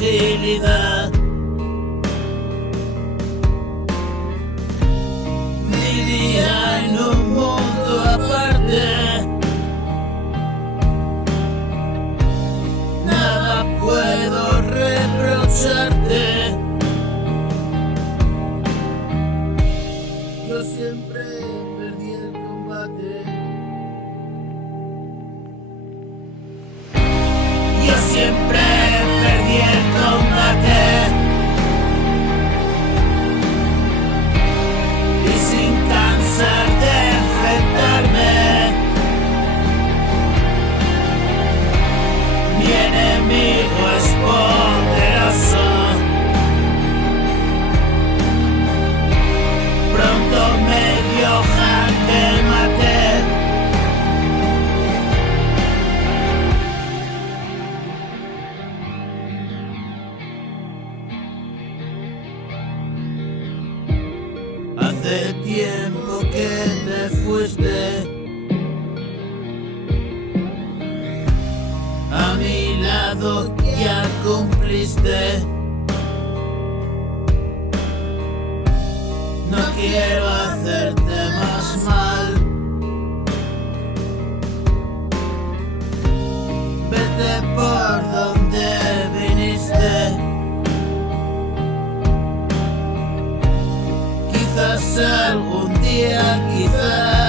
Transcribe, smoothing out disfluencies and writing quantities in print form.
fragilidad. Vivía en un mundo aparte. Nada puedo reprocharte. Yo siempre perdí el combate. Yo siempre perdí el combate. Y sin cansar de enfrentarme, mi enemigo es poderoso. Pronto me dio jaque mate. Hace tiempo que te fuiste, a mi lado ya cumpliste. No quiero hacerte más mal. Vete por donde viniste. Quizás algún día, quizás